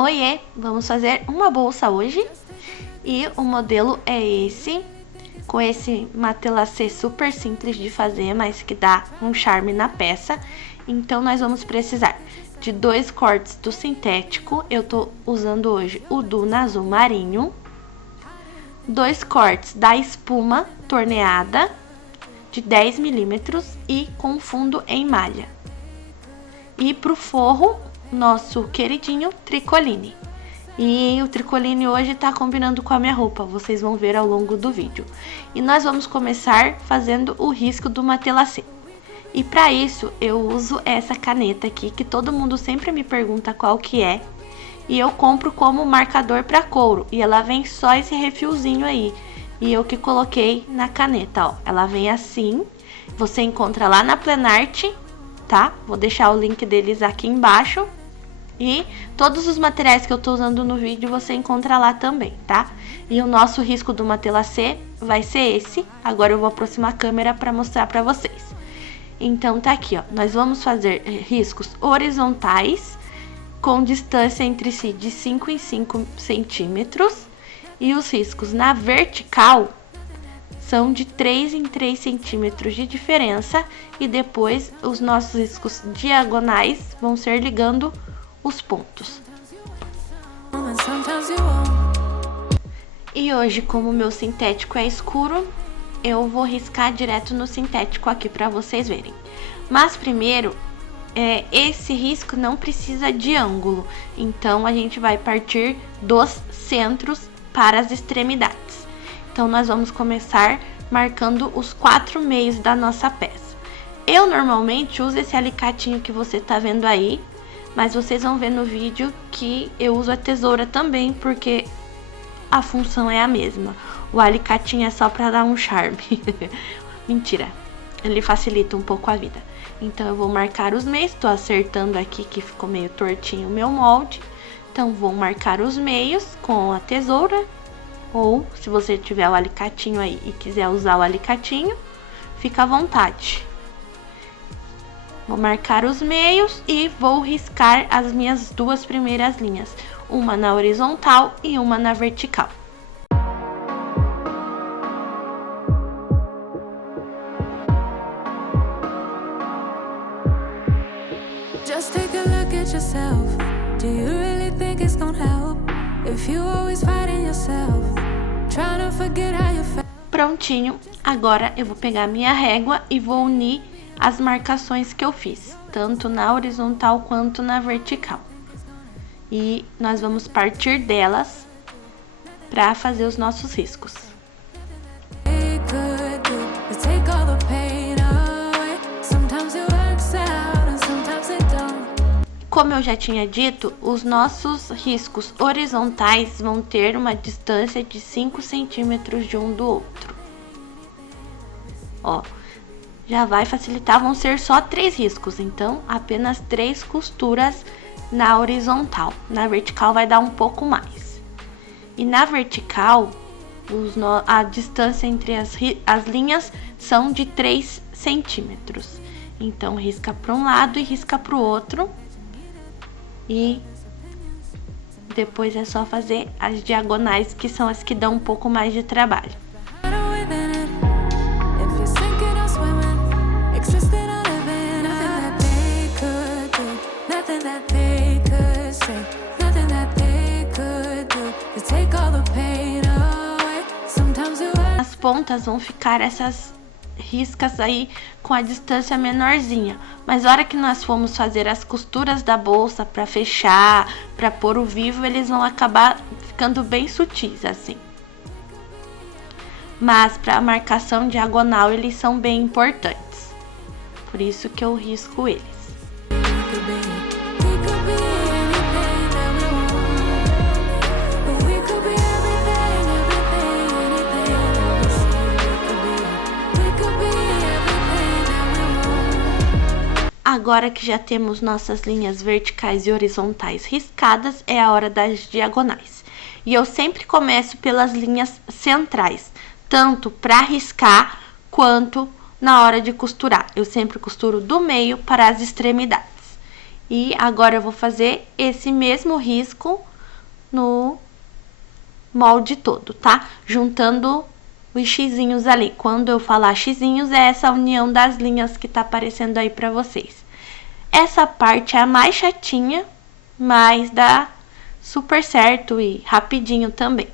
Oiê, vamos fazer uma bolsa hoje e o modelo é esse, com esse matelacê super simples de fazer, mas que dá um charme na peça. Então nós vamos precisar de 2 cortes do sintético, eu tô usando hoje o Duna azul marinho, 2 cortes da espuma torneada de 10 milímetros e com fundo em malha. E pro forro, nosso queridinho tricoline. E o tricoline hoje tá combinando com a minha roupa, vocês vão ver ao longo do vídeo. E nós vamos começar fazendo o risco do matelacê. E para isso eu uso essa caneta aqui, que todo mundo sempre me pergunta qual que é. E eu compro como marcador para couro, e ela vem só esse refilzinho aí. E eu que coloquei na caneta, ó. Ela vem assim, você encontra lá na Plenart, tá? Vou deixar o link deles aqui embaixo. E todos os materiais que eu tô usando no vídeo você encontra lá também, tá? E o nosso risco do matelacê vai ser esse. Agora eu vou aproximar a câmera para mostrar para vocês. Então tá aqui, ó. Nós vamos fazer riscos horizontais com distância entre si de 5 em 5 centímetros. E os riscos na vertical são de 3 em 3 centímetros de diferença. E depois os nossos riscos diagonais vão ser ligando os pontos. E hoje, como o meu sintético é escuro, eu vou riscar direto no sintético aqui para vocês verem. Mas primeiro, esse risco não precisa de ângulo, então a gente vai partir dos centros para as extremidades. Então nós vamos começar marcando os 4 meios da nossa peça. Eu normalmente uso esse alicatinho que você tá vendo aí, mas vocês vão ver no vídeo que eu uso a tesoura também, porque a função é a mesma. O alicatinho é só para dar um charme. Mentira, ele facilita um pouco a vida. Então eu vou marcar os meios, tô acertando aqui que ficou meio tortinho o meu molde. Então vou marcar os meios com a tesoura, ou se você tiver o alicatinho aí e quiser usar o alicatinho, fica à vontade. Vou marcar os meios e vou riscar as minhas 2 primeiras linhas, uma na horizontal e uma na vertical. Just take a look at yourself. Do you really think it's gonna help if you always fighting yourself, trying to forget how you felt? Prontinho, agora eu vou pegar minha régua e vou unir as marcações que eu fiz, tanto na horizontal quanto na vertical. E nós vamos partir delas para fazer os nossos riscos. Como eu já tinha dito, os nossos riscos horizontais vão ter uma distância de 5 centímetros de um do outro. Ó, já vai facilitar, vão ser só 3 riscos, então apenas 3 costuras na horizontal. Na vertical vai dar um pouco mais. E na vertical, a distância entre as linhas são de 3 centímetros. Então risca para um lado e risca para o outro. E depois é só fazer as diagonais, que são as que dão um pouco mais de trabalho. As pontas vão ficar essas riscas aí com a distância menorzinha, mas na hora que nós formos fazer as costuras da bolsa para fechar, para pôr o vivo, eles vão acabar ficando bem sutis assim. Mas para a marcação diagonal eles são bem importantes, por isso que eu risco eles. Agora que já temos nossas linhas verticais e horizontais riscadas, é a hora das diagonais. E eu sempre começo pelas linhas centrais, tanto para riscar quanto na hora de costurar. Eu sempre costuro do meio para as extremidades. E agora eu vou fazer esse mesmo risco no molde todo, tá? Juntando os xizinhos ali. Quando eu falar xizinhos, é essa união das linhas que tá aparecendo aí pra vocês. Essa parte é a mais chatinha, mas dá super certo e rapidinho também.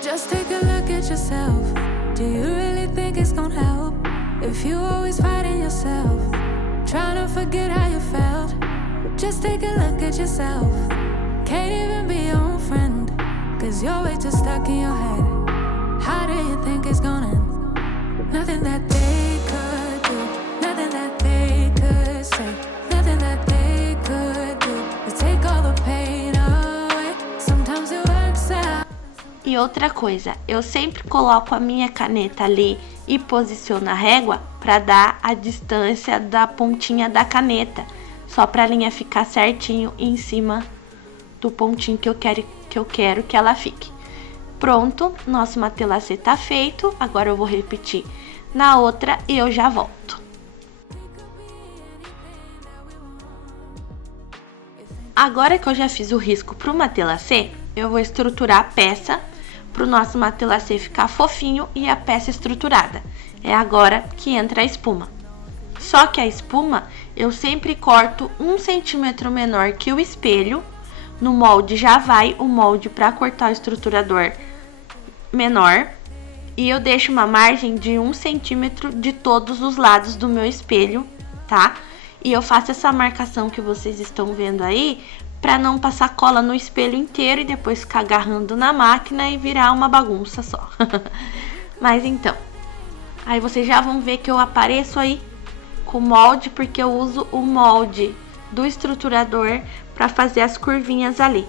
Just take a look at yourself. Do you really think it's gonna help? If you always fighting yourself, trying to forget how you felt. Just take a look at yourself. Can't even be your own friend, cause you're always just stuck in your head. How do you think it's gonna end? Nothing that they could do, nothing that they could say, nothing that they could do to take all the pain away. Sometimes it works out. E outra coisa, eu sempre coloco a minha caneta ali e posiciono a régua para dar a distância da pontinha da caneta, só para a linha ficar certinho em cima do pontinho que eu quero que ela fique. Pronto, nosso matelacê tá feito. Agora eu vou repetir na outra e eu já volto. Agora que eu já fiz o risco pro matelacê, eu vou estruturar a peça pro nosso matelacê ficar fofinho e a peça estruturada. É agora que entra a espuma. Só que a espuma eu sempre corto 1 centímetro menor que o espelho. No molde já vai o molde para cortar o estruturador menor. E eu deixo uma margem de 1 centímetro de todos os lados do meu espelho, tá? E eu faço essa marcação que vocês estão vendo aí para não passar cola no espelho inteiro e depois ficar agarrando na máquina e virar uma bagunça só. Mas então, aí vocês já vão ver que eu apareço aí com o molde, porque eu uso o molde do estruturador para fazer as curvinhas ali.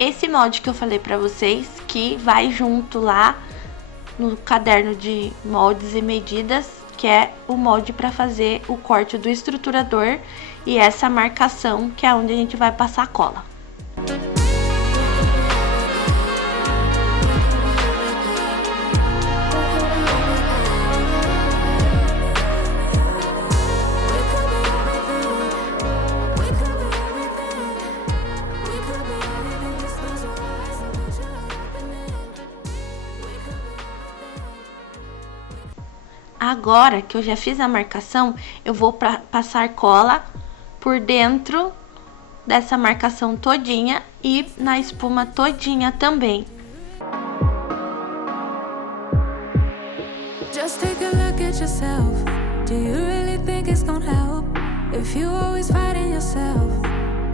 Esse molde que eu falei pra vocês, que vai junto lá no caderno de moldes e medidas, que é o molde para fazer o corte do estruturador e essa marcação, que é onde a gente vai passar a cola. Agora que eu já fiz a marcação, eu vou passar cola por dentro dessa marcação todinha e na espuma todinha também. Just take a look at yourself. Do you really think it's gonna help? If you always fighting yourself,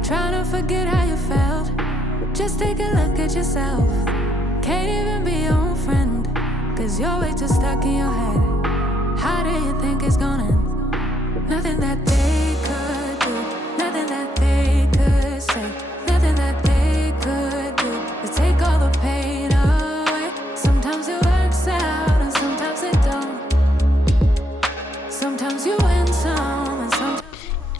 trying to forget how you felt. Just take a look at yourself. Can't even be your own friend, cause you're always just stuck in your head. How do you think it's gonna end? Nothing that they could do, nothing that they could say, nothing that they could do to take all the pain away. Sometimes it works out and sometimes it don't. Sometimes you win some and sometimes...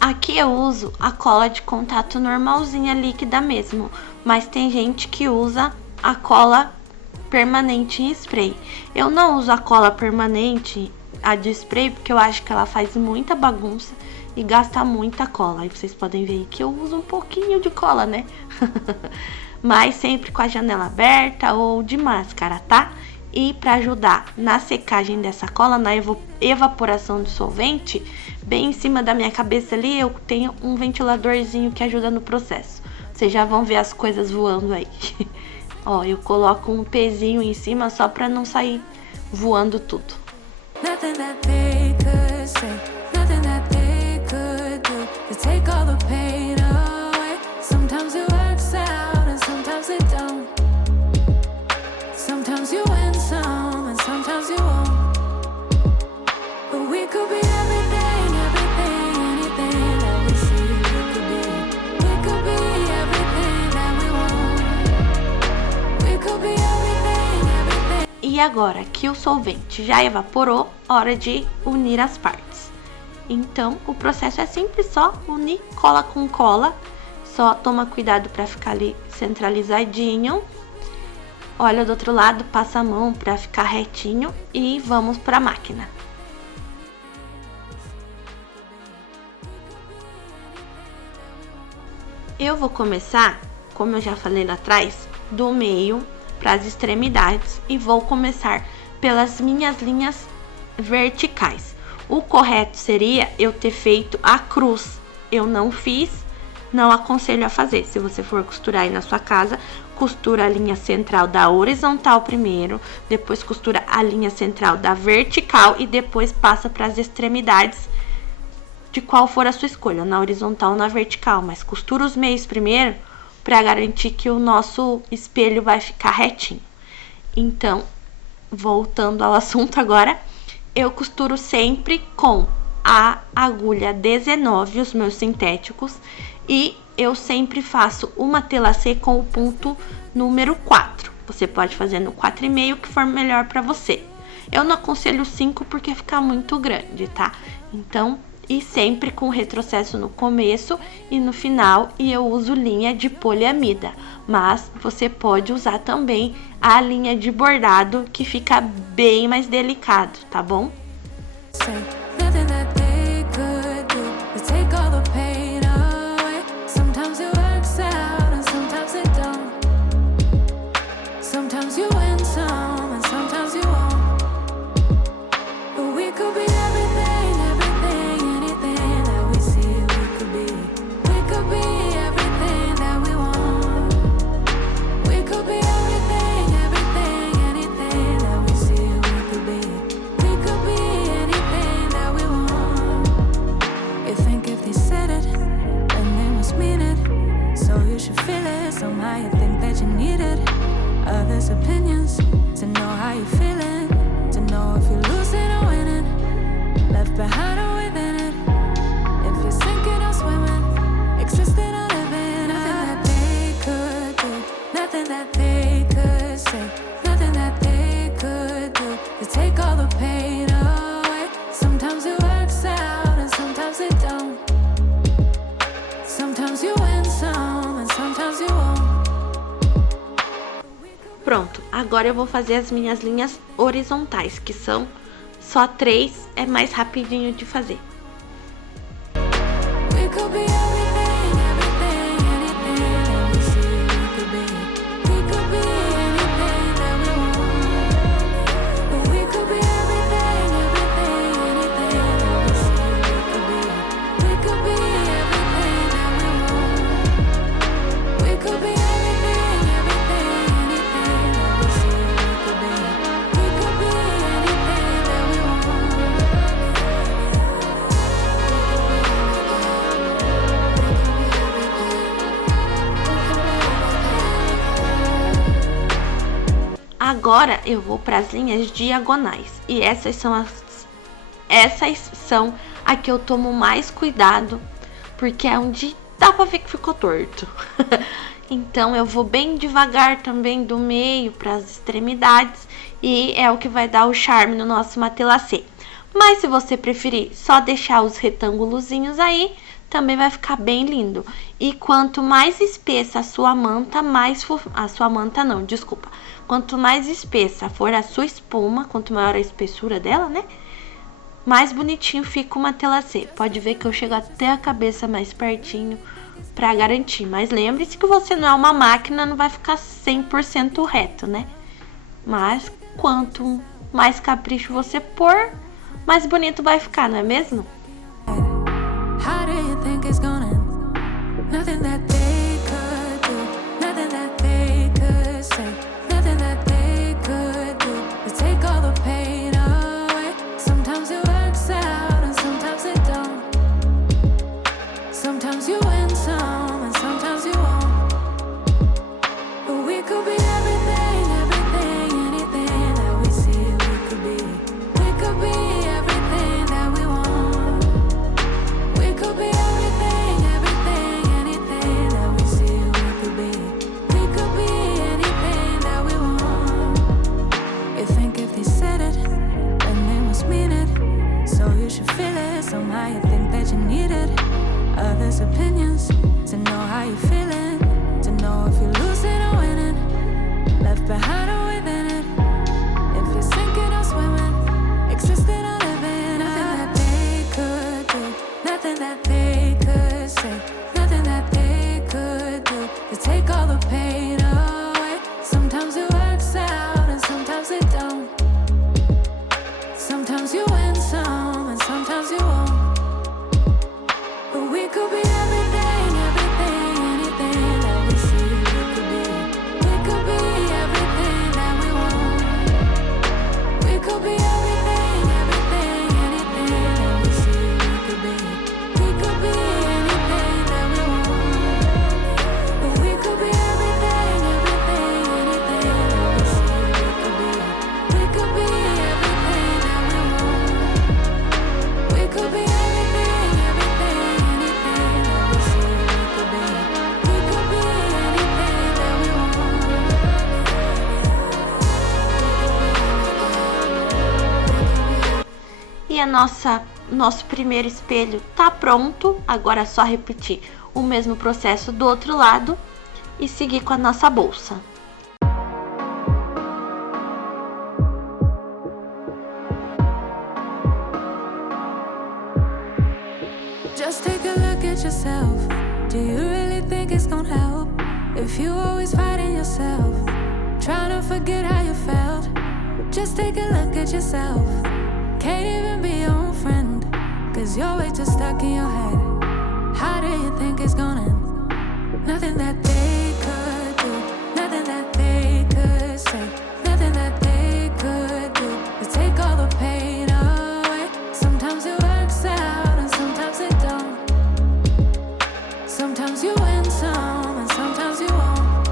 Aqui eu uso a cola de contato normalzinha líquida mesmo, mas tem gente que usa a cola permanente em spray. Eu não uso a cola permanente, a de spray, porque eu acho que ela faz muita bagunça e gasta muita cola. Aí vocês podem ver que eu uso um pouquinho de cola, né? Mas sempre com a janela aberta ou de máscara, tá? E para ajudar na secagem dessa cola, na evaporação do solvente, bem em cima da minha cabeça ali, eu tenho um ventiladorzinho que ajuda no processo. Vocês já vão ver as coisas voando aí. Ó, eu coloco um pezinho em cima só para não sair voando tudo. Nothing that they could say, nothing that they could do to take all the pain away. Sometimes it works out and sometimes it don't. Sometimes you win some and sometimes you won't. But we could be everything, everything, anything that we see we could be. We could be everything that we want. agora que o solvente já evaporou, hora de unir as partes. Então, o processo é simples, só unir cola com cola. Só toma cuidado para ficar ali centralizadinho. Olha do outro lado, passa a mão para ficar retinho e vamos para a máquina. Eu vou começar, como eu já falei lá atrás, do meio para as extremidades e vou começar pelas minhas linhas verticais. O correto seria eu ter feito a cruz. Eu não fiz, não aconselho a fazer. Se você for costurar aí na sua casa, costura a linha central da horizontal primeiro, depois costura a linha central da vertical e depois passa para as extremidades de qual for a sua escolha, na horizontal ou na vertical, mas costura os meios primeiro para garantir que o nosso espelho vai ficar retinho. Então, voltando ao assunto agora, eu costuro sempre com a agulha 19, os meus sintéticos, e eu sempre faço uma telacê com o ponto número 4. Você pode fazer no 4,5, que for melhor para você. Eu não aconselho 5 porque fica muito grande, tá? Então, e sempre com retrocesso no começo e no final, e eu uso linha de poliamida, mas você pode usar também a linha de bordado, que fica bem mais delicado, tá bom? Opinions to know how you're feeling, to know if you're losing or winning, left behind or within it, if you're sinking or swimming, existing or living. Nothing that they could do, nothing that they could say, nothing that they could do to take all the pain away. Sometimes it works out and sometimes it don't. Sometimes you win some and sometimes you won't. Pronto, agora eu vou fazer as minhas linhas horizontais, que são só 3, é mais rapidinho de fazer. Agora eu vou para as linhas diagonais, e essas são a que eu tomo mais cuidado, porque é onde dá pra ver que ficou torto. Então eu vou bem devagar também do meio para as extremidades, e é o que vai dar o charme no nosso matelacê. Mas se você preferir só deixar os retângulozinhos aí, também vai ficar bem lindo. E quanto mais espessa a sua manta, quanto mais espessa for a sua espuma, quanto maior a espessura dela, né? Mais bonitinho fica o matelacê. Pode ver que eu chego até a cabeça mais pertinho pra garantir. Mas lembre-se que você não é uma máquina, não vai ficar 100% reto, né? Mas quanto mais capricho você pôr, mais bonito vai ficar, não é mesmo? How do you think it's gonna end? Nothing that they could do, nothing that they could say, nothing that they could do to take all the pain away. Sometimes it works out and sometimes it don't. Sometimes you win some and sometimes you won't. But we could be everything, everything, anything that we see we could be. We could be everything that we want. We could be everything, everything, anything that we somehow you think that you needed others' opinions to know how you're feeling, to know if you're losing or winning, left behind or within it, if you're sinking or swimming, existing or living. Nothing that they could do, nothing that they could say, nothing that they could do to take all the pain away. Sometimes it works out and sometimes it don't. Sometimes you win some and sometimes you won't. But we could be everything, everything, anything that we see we could be. We could be everything that we want. We could be everything, everything, anything that we see we could be. We could be anything that we want. But we could be everything, everything, anything that we see we could be. We could be everything that we want. We could be everything, everything, anything that we see we could be. We could be anything that we want. E nosso primeiro espelho tá pronto. Agora é só repetir o mesmo processo do outro lado e seguir com a nossa bolsa. Just take a look at yourself. Do you really think it's gonna help if you always fighting yourself, trying to forget how you felt? Just take a look at yourself. Can't even be your own friend, cause you're way too stuck in your head. How do you think it's gonna end? Nothing that they could do, nothing that they could say, nothing that they could do to take all the pain away. Sometimes it works out and sometimes it don't. Sometimes you win some and sometimes you won't.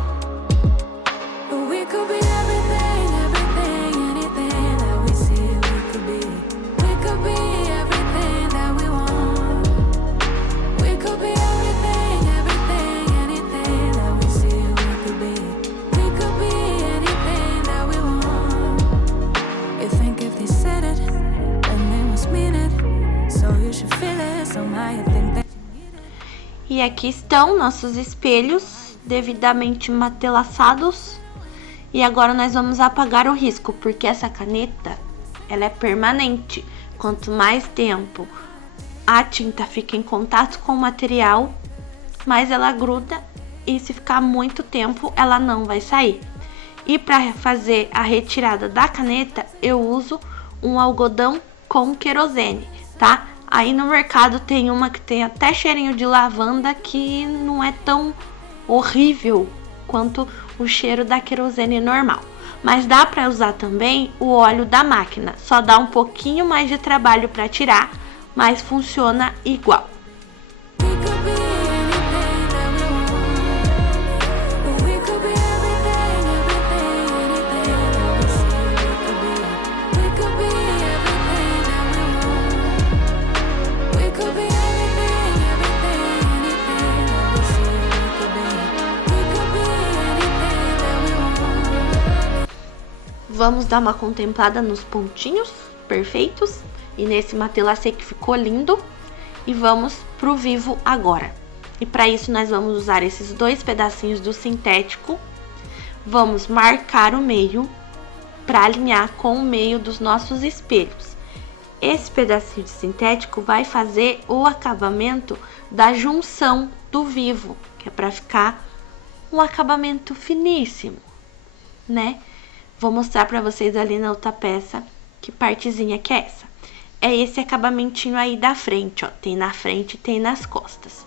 But we could be everything, everything, anything that we see we could be. We could be everything that we want. We could be everything, everything, anything that we see we could be. We could be anything that we want. You think if they said it, then they must mean it. So you should feel it, somehow you think that. E aqui estão nossos espelhos devidamente matelaçados. E agora nós vamos apagar o risco, porque essa caneta, ela é permanente. Quanto mais tempo a tinta fica em contato com o material, mais ela gruda, e se ficar muito tempo, ela não vai sair. E para fazer a retirada da caneta, eu uso um algodão com querosene, tá? Aí no mercado tem uma que tem até cheirinho de lavanda, que não é tão horrível quanto o cheiro da querosene normal. Mas dá para usar também o óleo da máquina. Só dá um pouquinho mais de trabalho para tirar, mas funciona igual. Vamos dar uma contemplada nos pontinhos perfeitos e nesse matelassê que ficou lindo. E vamos pro vivo agora. E para isso nós vamos usar esses dois pedacinhos do sintético. Vamos marcar o meio para alinhar com o meio dos nossos espelhos. Esse pedacinho de sintético vai fazer o acabamento da junção do vivo, que é para ficar um acabamento finíssimo, né? Vou mostrar para vocês ali na outra peça que partezinha que é essa. É esse acabamentinho aí da frente, ó. Tem na frente e tem nas costas.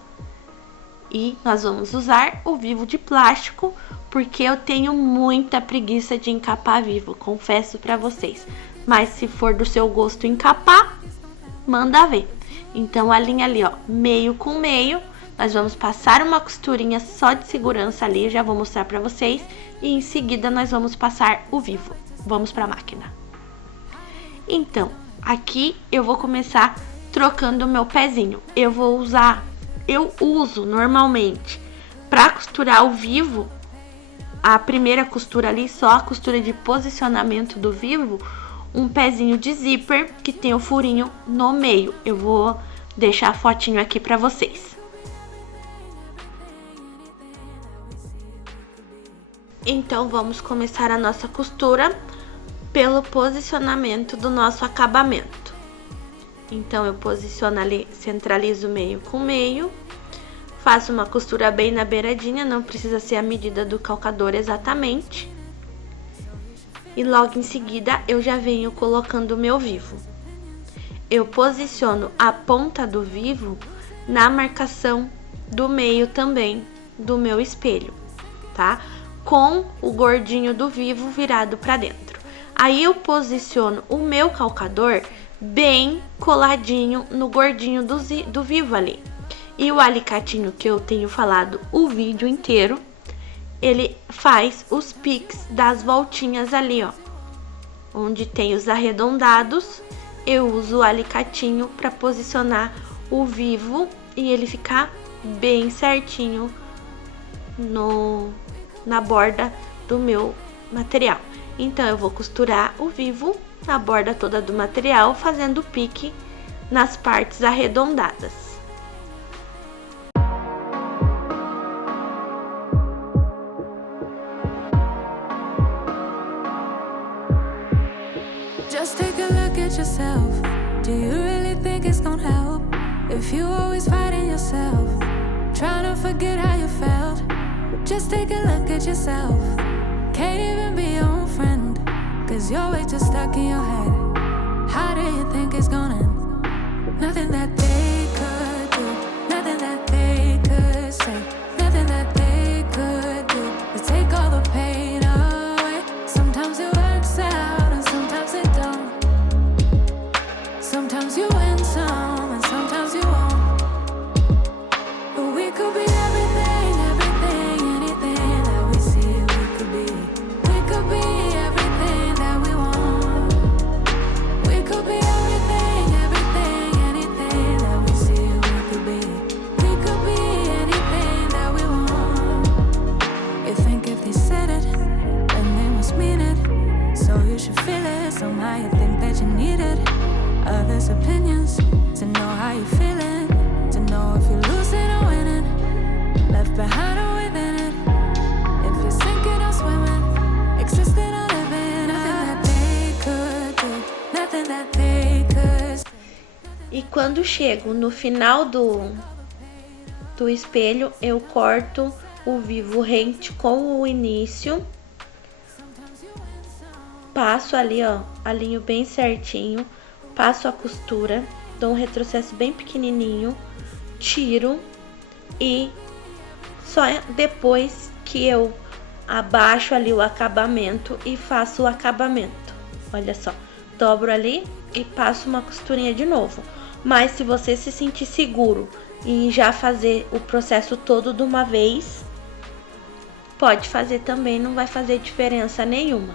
E nós vamos usar o vivo de plástico, porque eu tenho muita preguiça de encapar vivo, confesso para vocês. Mas se for do seu gosto encapar, manda ver. Então a linha ali, ó, meio com meio, nós vamos passar uma costurinha só de segurança ali, já vou mostrar para vocês. E em seguida nós vamos passar o vivo. Vamos para a máquina. Então, aqui eu vou começar trocando o meu pezinho. Eu uso normalmente para costurar o vivo, a primeira costura ali, só a costura de posicionamento do vivo, um pezinho de zíper que tem o furinho no meio. Eu vou deixar a fotinho aqui pra vocês. Então, vamos começar a nossa costura pelo posicionamento do nosso acabamento. Então, eu posiciono ali, centralizo meio com meio, faço uma costura bem na beiradinha, não precisa ser a medida do calcador exatamente. E logo em seguida, eu já venho colocando o meu vivo. Eu posiciono a ponta do vivo na marcação do meio também do meu espelho, tá? Com o gordinho do vivo virado pra dentro. Aí eu posiciono o meu calcador bem coladinho no gordinho do vivo ali. E o alicatinho que eu tenho falado o vídeo inteiro, ele faz os piques das voltinhas ali, ó. Onde tem os arredondados, eu uso o alicatinho para posicionar o vivo e ele ficar bem certinho na borda do meu material. Então, eu vou costurar o vivo na borda toda do material, fazendo pique nas partes arredondadas. Just take a look at yourself. Do you really think it's gonna help if you always fighting yourself, trying to forget how you felt? Just take a look at yourself. Can't even be your own friend, cause you're way too stuck in your head. How do you think it's gonna end? Nothing that they could do, nothing that they could say, nothing that they could do to take all the pain away. Sometimes it works out and sometimes it don't. Sometimes you win some and sometimes you won't. But we could be everything, everything, anything that we see we could be. We could be everything that we want. We could be everything, everything, anything that we see we could be. We could be anything that we want. You think if they said it, then they must mean it. So you should feel it, somehow you think that you need it. Others' opinions, to know how you're feeling, to know if you're losing or winning, left behind or within it. If you're sinking or swimming, existing or living, nothing that they could do, nothing that they could say. E quando chego no final do espelho, eu corto o vivo rente com o início, passo ali, ó, alinho bem certinho, passo a costura, dou um retrocesso bem pequenininho, tiro e só depois que eu abaixo ali o acabamento e faço o acabamento. Olha só, dobro ali e passo uma costurinha de novo. Mas se você se sentir seguro em já fazer o processo todo de uma vez, pode fazer também, não vai fazer diferença nenhuma.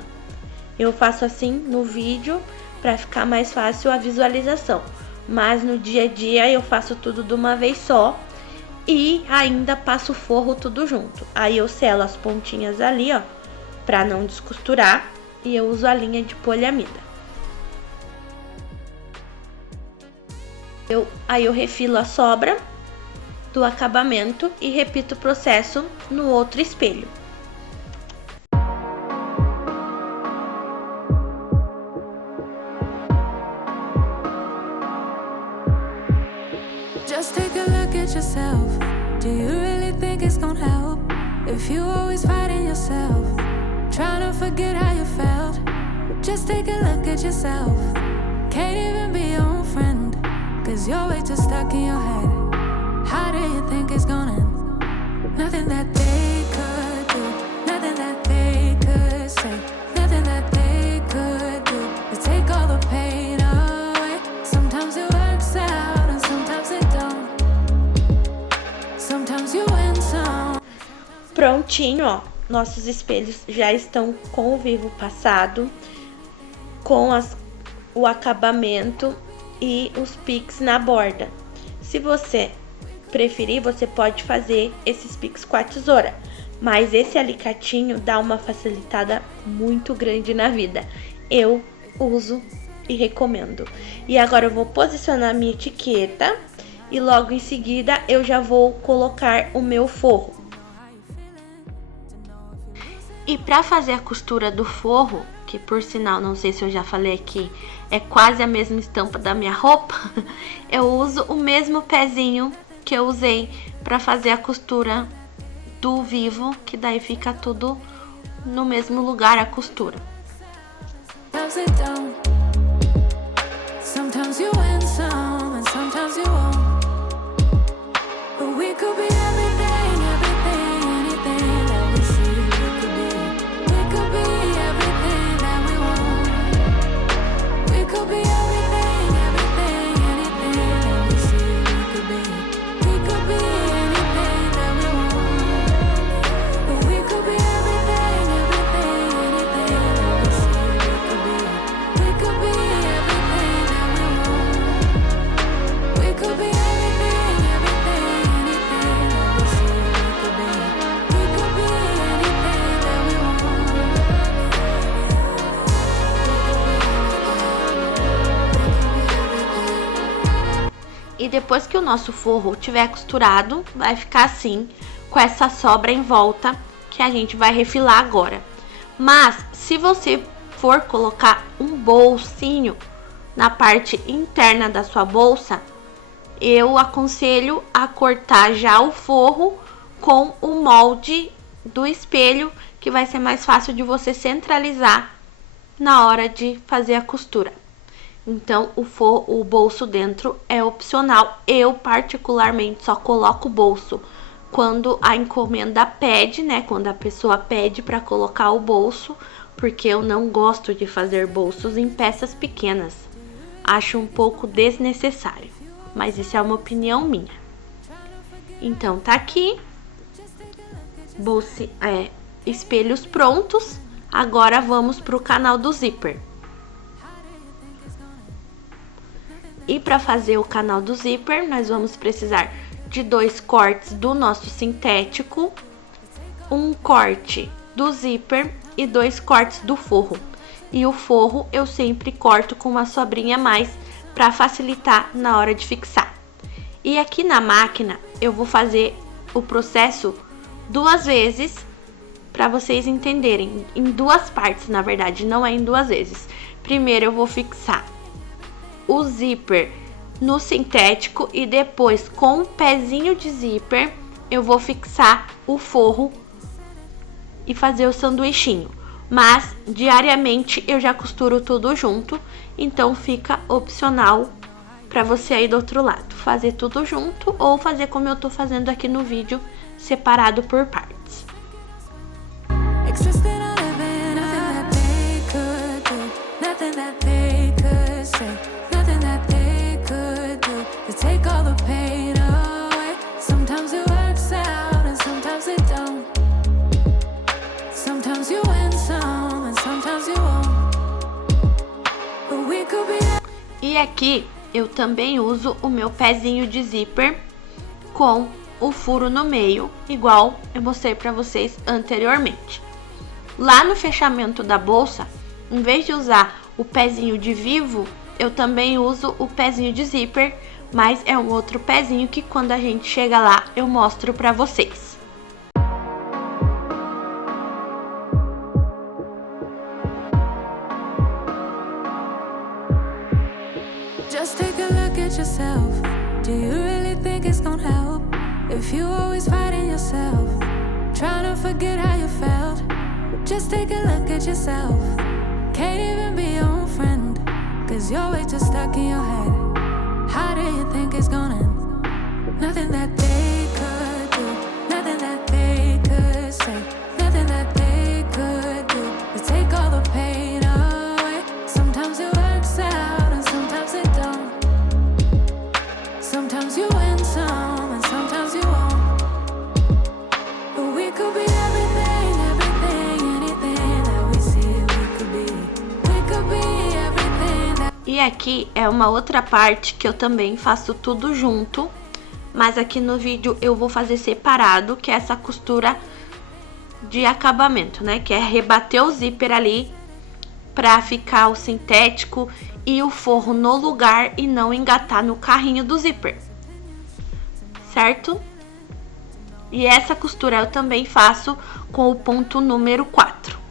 Eu faço assim no vídeo para ficar mais fácil a visualização, mas no dia a dia eu faço tudo de uma vez só e ainda passo o forro tudo junto. Aí eu selo as pontinhas ali, ó, para não descosturar, e eu uso a linha de poliamida. Aí eu refilo a sobra do acabamento e repito o processo no outro espelho. Just take a look at yourself. Do you really think it's gonna help if you always fighting yourself, trying to forget how you felt? Just take a look at yourself. Can't even be your own friend, cause you're way too stuck in your head. How do you think it's gonna end? Nothing that they could do, nothing that they could say, nothing that they could do to take all the pain away. Sometimes it works out and sometimes it don't. Sometimes you win some. Prontinho, ó. Nossos espelhos já estão com o vivo passado, com o acabamento e os piques na borda. Se você preferir, você pode fazer esses piques com a tesoura, mas esse alicatinho dá uma facilitada muito grande na vida. Eu uso e recomendo. E agora eu vou posicionar minha etiqueta e logo em seguida eu já vou colocar o meu forro. E para fazer a costura do forro, que por sinal, não sei se eu já falei aqui, é quase a mesma estampa da minha roupa, eu uso o mesmo pezinho que eu usei para fazer a costura do vivo, que daí fica tudo no mesmo lugar a costura. E depois que o nosso forro tiver costurado, vai ficar assim, com essa sobra em volta, que a gente vai refilar agora. Mas, se você for colocar um bolsinho na parte interna da sua bolsa, eu aconselho a cortar já o forro com o molde do espelho, que vai ser mais fácil de você centralizar na hora de fazer a costura. Então, o bolso dentro é opcional. Eu, particularmente, só coloco o bolso quando a encomenda pede, né? Quando a pessoa pede para colocar o bolso, porque eu não gosto de fazer bolsos em peças pequenas. Acho um pouco desnecessário, mas isso é uma opinião minha. Então, tá aqui. Espelhos prontos. Agora vamos pro canal do zíper. E para fazer o canal do zíper, nós vamos precisar de 2 cortes do nosso sintético, um corte do zíper e 2 cortes do forro. E o forro eu sempre corto com uma sobrinha a mais para facilitar na hora de fixar. E aqui na máquina eu vou fazer o processo 2 vezes para vocês entenderem, em 2 partes, na verdade, não é em 2 vezes. Primeiro eu vou fixar o zíper no sintético e depois com um pezinho de zíper eu vou fixar o forro e fazer o sanduichinho. Mas diariamente eu já costuro tudo junto, então fica opcional para você aí do outro lado, fazer tudo junto ou fazer como eu tô fazendo aqui no vídeo, separado por partes. E aqui eu também uso o meu pezinho de zíper com o furo no meio, igual eu mostrei para vocês anteriormente. Lá no fechamento da bolsa, em vez de usar o pezinho de vivo, eu também uso o pezinho de zíper, mas é um outro pezinho que quando a gente chega lá eu mostro para vocês. Just take a look at yourself. Do you really think it's gonna help if you always fighting yourself, trying to forget how you felt? Just take a look at yourself. Can't even be your own friend, cause you're way too stuck in your head. How do you think it's gonna end? Nothing that they could do, nothing that they could say, nothing that they could do to take all the pain away. Sometimes it works out and sometimes it don't. Sometimes you win some and sometimes you won't. But we could be everything, everything, anything that we see we could be. We could be everything that... E aqui é uma outra parte que eu também faço tudo junto, mas aqui no vídeo eu vou fazer separado, que é essa costura de acabamento, né? Que é rebater o zíper ali para ficar o sintético e o forro no lugar e não engatar no carrinho do zíper, certo? E essa costura eu também faço com o ponto número 4.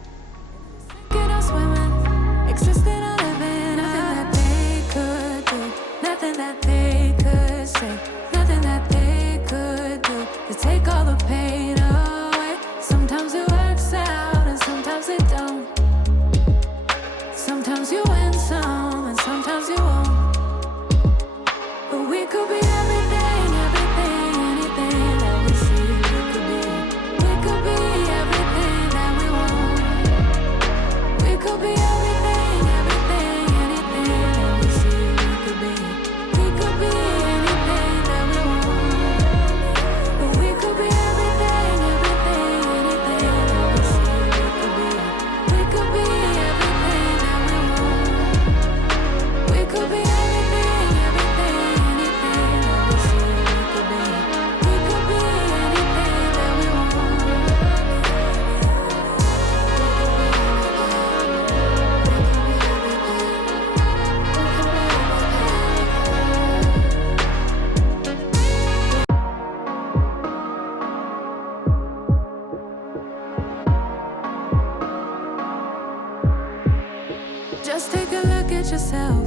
Just take a look at yourself.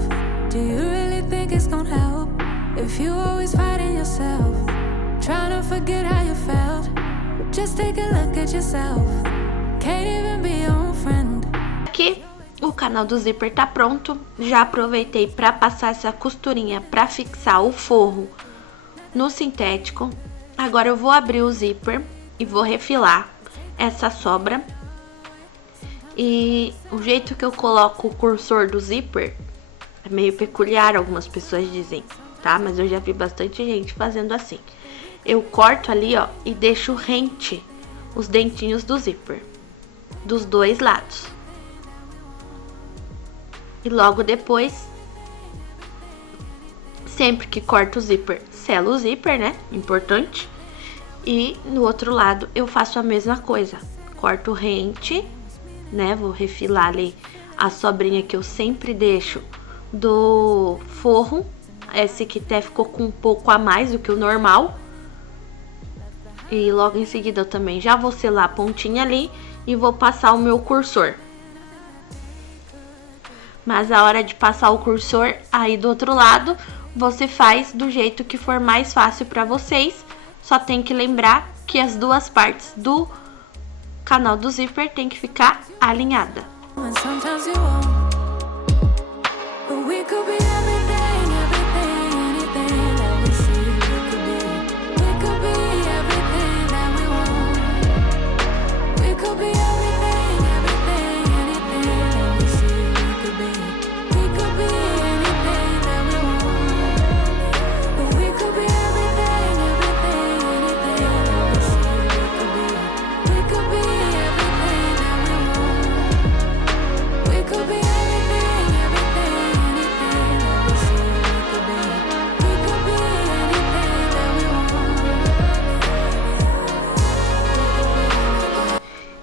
Do you really think it's gonna help if you always fighting yourself, trying to forget how you felt? Just take a look at yourself. Can't even be your own friend. Aqui o canal do zíper tá pronto. Já aproveitei para passar essa costurinha para fixar o forro no sintético. Agora eu vou abrir o zíper e vou refilar essa sobra. E o jeito que eu coloco o cursor do zíper é meio peculiar, algumas pessoas dizem, tá? Mas eu já vi bastante gente fazendo assim. Eu corto ali, ó, e deixo rente os dentinhos do zíper dos dois lados. E logo depois, sempre que corto o zíper, selo o zíper, né? Importante. E no outro lado eu faço a mesma coisa. Corto rente, né? Vou refilar ali a sobrinha que eu sempre deixo do forro. Esse aqui até ficou com um pouco a mais do que o normal. E logo em seguida eu também já vou selar a pontinha ali e vou passar o meu cursor. Mas a hora de passar o cursor aí do outro lado, você faz do jeito que for mais fácil para vocês. Só tem que lembrar que as duas partes do canal do zíper tem que ficar alinhada.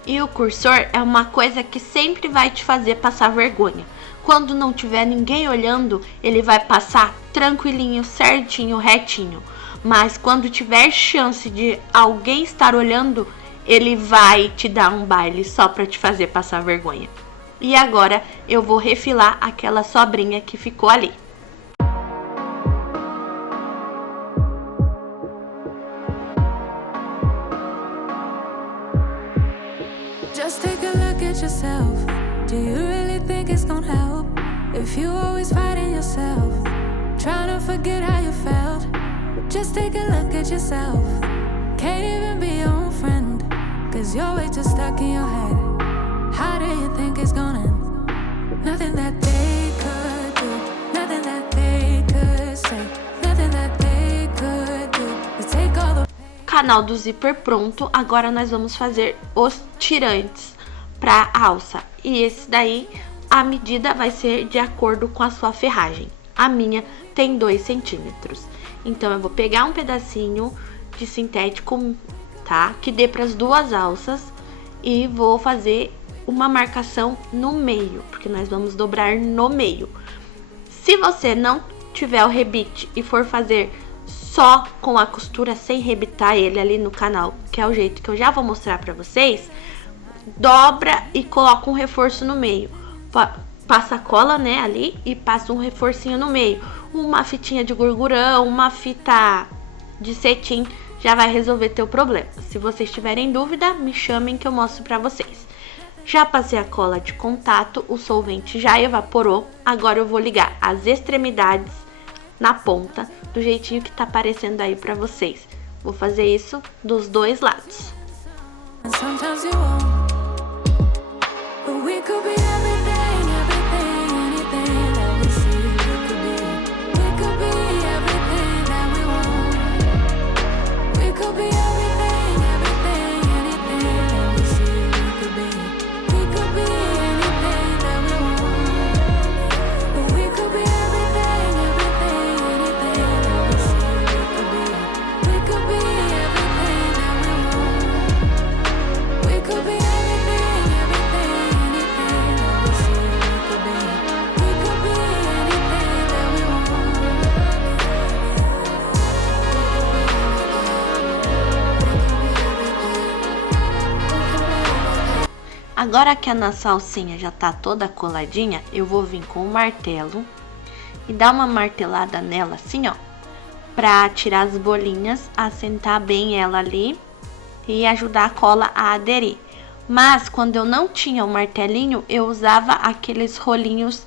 E o cursor é uma coisa que sempre vai te fazer passar vergonha. Quando não tiver ninguém olhando, ele vai passar tranquilinho, certinho, retinho. Mas quando tiver chance de alguém estar olhando, ele vai te dar um baile só para te fazer passar vergonha. E agora eu vou refilar aquela sobrinha que ficou ali. Just take a look at yourself. Do you really think it's gonna help if you always fighting yourself, trying to forget how you felt? Just take a look at yourself. Can't even be your own friend, cause you're always just stuck in your head. How do you think it's gonna end? Nothing that they could do, nothing that they could say, nothing that they could do. Take all the Canal do zíper pronto. Agora nós vamos fazer os tirantes para a alça. E esse daí, a medida vai ser de acordo com a sua ferragem. A minha tem 2 centímetros. Então eu vou pegar um pedacinho de sintético, tá? Que dê para as duas alças e vou fazer uma marcação no meio, porque nós vamos dobrar no meio. Se você não tiver o rebite e for fazer só com a costura sem rebitar ele ali no canal, que é o jeito que eu já vou mostrar pra vocês, dobra e coloca um reforço no meio. Passa a cola, né, ali e passa um reforcinho no meio. Uma fitinha de gordurão, uma fita de cetim já vai resolver teu problema. Se vocês tiverem dúvida, me chamem que eu mostro pra vocês. Já passei a cola de contato, o solvente já evaporou. Agora eu vou ligar as extremidades na ponta, do jeitinho que tá aparecendo aí pra vocês. Vou fazer isso dos dois lados. Agora que a nossa alcinha já tá toda coladinha, eu vou vir com o martelo e dar uma martelada nela assim, ó, pra tirar as bolinhas, assentar bem ela ali e ajudar a cola a aderir. Mas quando eu não tinha o martelinho, eu usava aqueles rolinhos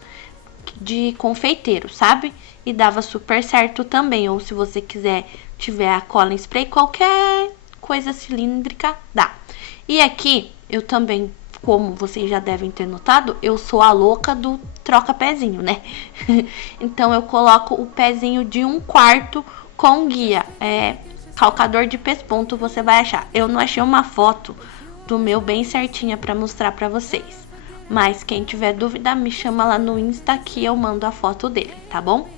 de confeiteiro, sabe? E dava super certo também. Ou se você quiser, tiver a cola em spray, qualquer coisa cilíndrica dá. E aqui eu também, como vocês já devem ter notado, eu sou a louca do troca-pezinho, né? Então eu coloco o pezinho de 1/4 com guia. Calcador de pesponto você vai achar. Eu não achei uma foto do meu bem certinha pra mostrar pra vocês. Mas quem tiver dúvida, me chama lá no Insta que eu mando a foto dele, tá bom?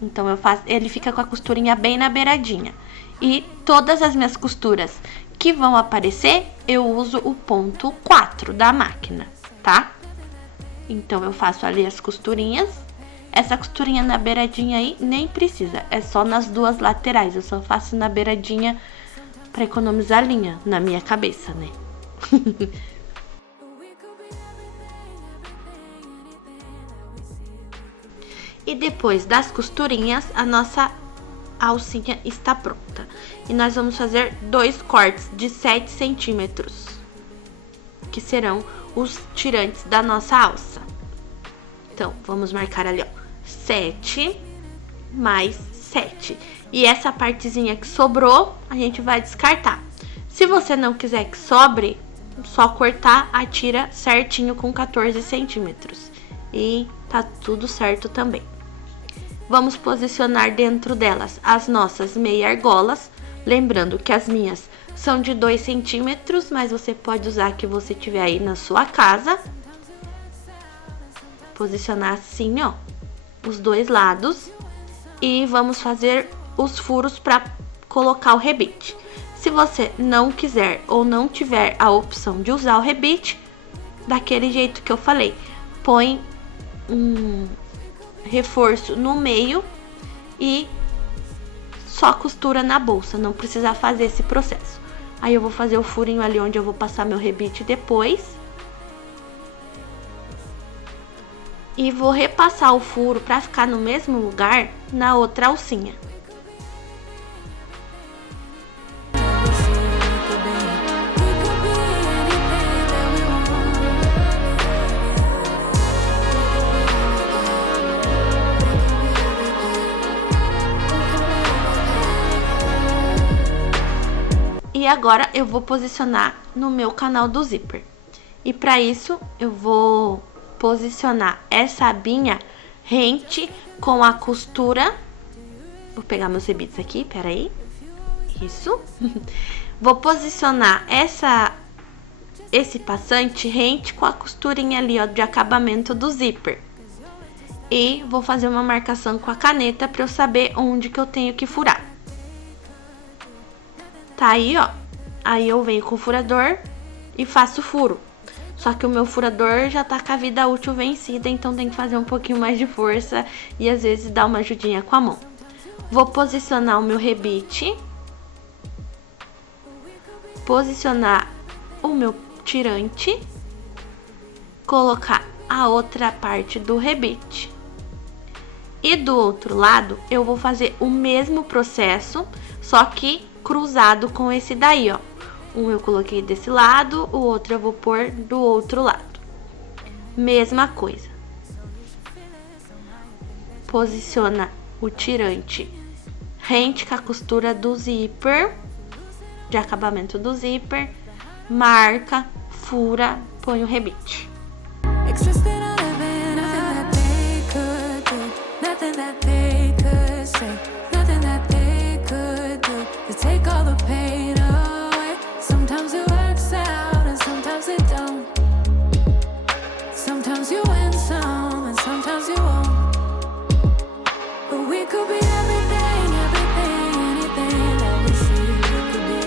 Então eu faço, ele fica com a costurinha bem na beiradinha. E todas as minhas costuras que vão aparecer, eu uso o ponto 4 da máquina, tá? Então eu faço ali as costurinhas. Essa costurinha na beiradinha aí nem precisa, é só nas duas laterais. Eu só faço na beiradinha pra economizar linha na minha cabeça, né? E depois das costurinhas, a nossa alcinha está pronta. E nós vamos fazer 2 cortes de 7 centímetros, que serão os tirantes da nossa alça. Então, vamos marcar ali, ó, 7 mais 7. E essa partezinha que sobrou, a gente vai descartar. Se você não quiser que sobre, só cortar a tira certinho com 14 centímetros. E tá tudo certo também. Vamos posicionar dentro delas as nossas meia argolas. Lembrando que as minhas são de 2 centímetros, mas você pode usar a que você tiver aí na sua casa. Posicionar assim, ó, os dois lados. E vamos fazer os furos para colocar o rebite. Se você não quiser ou não tiver a opção de usar o rebite, daquele jeito que eu falei, põe um reforço no meio e só costura na bolsa, não precisa fazer esse processo. Aí eu vou fazer o furinho ali onde eu vou passar meu rebite depois. E vou repassar o furo para ficar no mesmo lugar na outra alcinha. E agora eu vou posicionar no meu canal do zíper. E para isso eu vou posicionar essa abinha rente com a costura. Vou pegar meus rebites aqui, peraí. Isso. Vou posicionar esse passante rente com a costurinha ali, ó, de acabamento do zíper. E vou fazer uma marcação com a caneta para eu saber onde que eu tenho que furar. Tá aí, ó. Aí eu venho com o furador e faço o furo. Só que o meu furador já tá com a vida útil vencida, então tem que fazer um pouquinho mais de força e às vezes dar uma ajudinha com a mão. Vou posicionar o meu rebite, posicionar o meu tirante, colocar a outra parte do rebite. E do outro lado eu vou fazer o mesmo processo, só que cruzado com esse daí, ó. Um eu coloquei desse lado, o outro eu vou pôr do outro lado. Mesma coisa. Posiciona o tirante rente com a costura do zíper, de acabamento do zíper, marca, fura, põe o rebite. Sometimes it works out and sometimes it don't. Sometimes you win some and sometimes you won't. But we could be everything, everything, anything that we see we could be.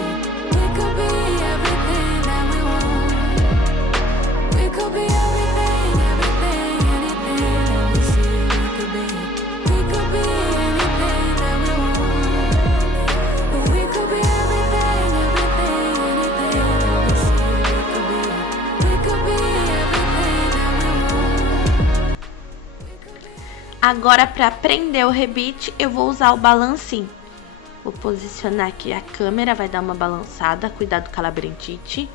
We could be everything that we want. We could be everything, everything, anything that we see we could be. We could be anything that we want. But we could be everything, everything, anything that we see we could be. We could be everything that we want. Agora, para prender o rebite, eu vou usar o balancinho. Vou posicionar aqui a câmera, vai dar uma balançada, cuidado com a labirintite.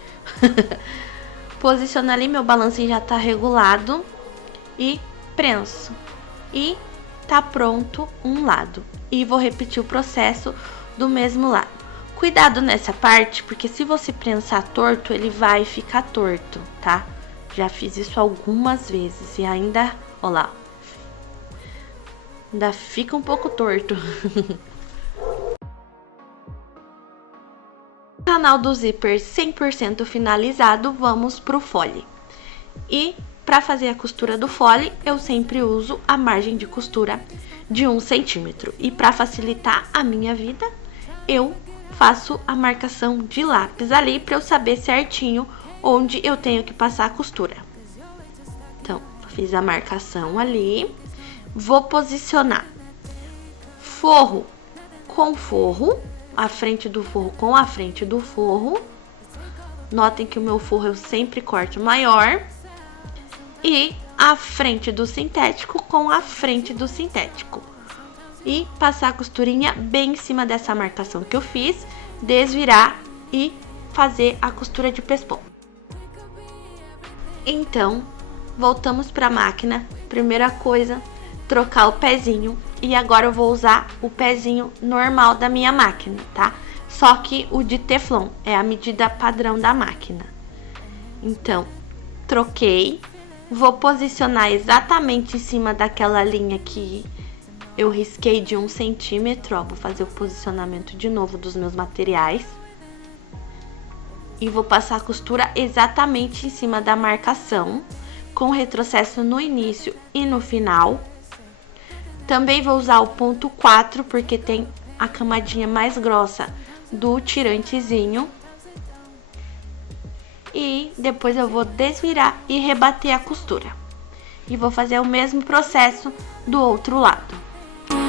Posicionar ali, meu balancinho já tá regulado e prenso. E tá pronto um lado. E vou repetir o processo do mesmo lado. Cuidado nessa parte, porque se você prensar torto, ele vai ficar torto, tá? Já fiz isso algumas vezes e ainda, ó lá, ainda fica um pouco torto. Canal do zíper 100% finalizado, vamos pro fole. E para fazer a costura do fole, eu sempre uso a margem de costura de 1 centímetro. E para facilitar a minha vida, eu faço a marcação de lápis ali para eu saber certinho onde eu tenho que passar a costura. Então, fiz a marcação ali. Vou posicionar forro com forro, a frente do forro com a frente do forro. Notem que o meu forro eu sempre corto maior. E a frente do sintético com a frente do sintético. E passar a costurinha bem em cima dessa marcação que eu fiz, desvirar e fazer a costura de pesponto. Então, voltamos para a máquina. Primeira coisa, trocar o pezinho. E agora eu vou usar o pezinho normal da minha máquina, tá? Só que o de teflon, é a medida padrão da máquina. Então, troquei. Vou posicionar exatamente em cima daquela linha que eu risquei de 1 centímetro, ó. Vou fazer o posicionamento de novo dos meus materiais. E vou passar a costura exatamente em cima da marcação, com retrocesso no início e no final. Também vou usar o ponto 4, porque tem a camadinha mais grossa do tirantezinho. E depois eu vou desvirar e rebater a costura. E vou fazer o mesmo processo do outro lado. We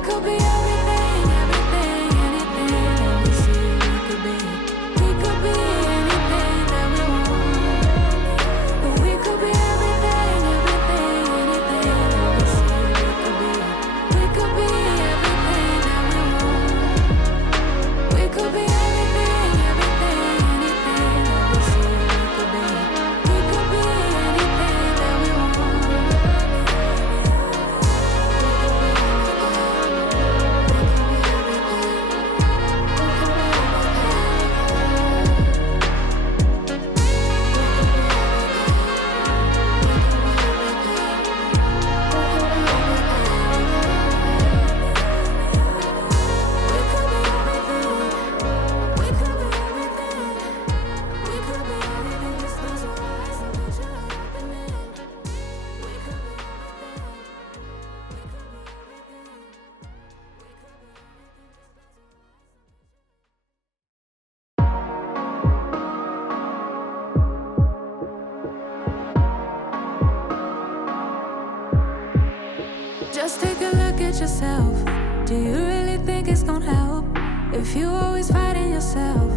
could be everything, everything, anything that we see we could be. Just take a look at yourself. Do you really think it's gonna help if you always fighting yourself,